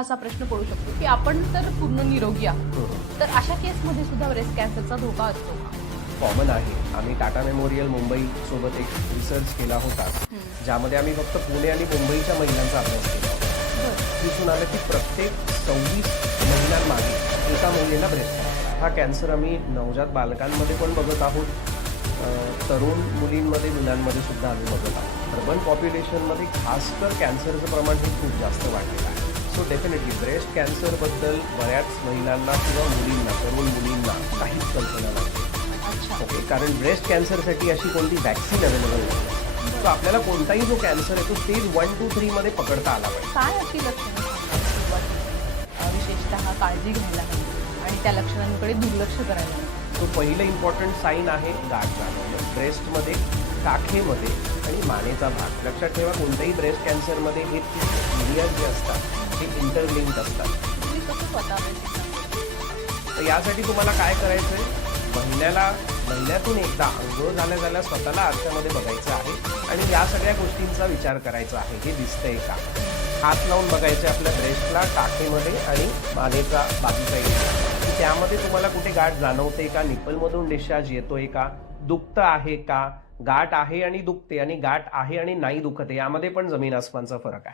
असा प्रश्न पडू शकतो की आपण तर पूर्ण निरोगी आहोत. तर अशा केसमध्ये सुद्धा ब्रेस्ट कॅन्सरचा धोका असतो कॉमन आहे. आम्ही टाटा मेमोरियल मुंबई सोबत एक रिसर्च केला होता ज्यामध्ये आम्ही फक्त पुणे आणि मुंबईच्या महिलांचा अभ्यास केला होता. दिसून आलं की प्रत्येक सव्वीस महिलांमागे एका महिलेला ब्रेस्ट कॅन्सर हा कॅन्सर आम्ही नवजात बालकांमध्ये पण बघत आहोत. तरुण मुलींमध्ये मुलांमध्ये सुद्धा आम्ही बघत आहोत. अर्बन पॉप्युलेशनमध्ये खासकर कॅन्सरचं प्रमाण हे खूप जास्त वाढलेलं आहे. सो डेफिनेटली ब्रेस्ट कॅन्सरबद्दल बऱ्याच महिलांना किंवा मुलींना तरुण मुलींना काहीच कल्पना नाही. ओके कारण ब्रेस्ट कॅन्सरसाठी अशी कोणती वॅक्सिन अवेलेबल नाही. सो आपल्याला कोणताही जो कॅन्सर आहे तो स्टेज वन टू थ्रीमध्ये पकडता आला पाहिजे. काय अशी लक्षणं विशेषतः काळजी घ्यायला हवी आणि त्या लक्षणांकडे दुर्लक्ष करायला हवं. तो पहिलं इम्पॉर्टंट साईन आहे गाठ जाणवणं ब्रेस्टमध्ये काखेमध्ये आणि मानेचा भाग. लक्षात ठेवा कोणत्याही ब्रेस्ट कॅन्सरमध्ये हे एरिया जे असतात ते इंटरलिंक्ड असतात. तर यासाठी तुम्हाला काय करायचं आहे महिन्याला महिन्यातून एकदा आंघोळ झाल्या झाल्या स्वतःला आरशामध्ये बघायचं आहे आणि या सगळ्या गोष्टींचा विचार करायचा आहे. हे दिसतंय का? हात लावून बघायचे आपल्या ब्रेस्टला टाकेमध्ये आणि मानेचा बाजूचा एरिया त्यामध्ये तुम्हाला कुठे गाठ जाणवते का निपलमधून डिस्चार्ज येतोय का दुखतं आहे का गाठ आहे आणि दुखते आणि गाठ आहे आणि नाही दुखते यामध्ये पण जमीन आसमानचा फरक आहे.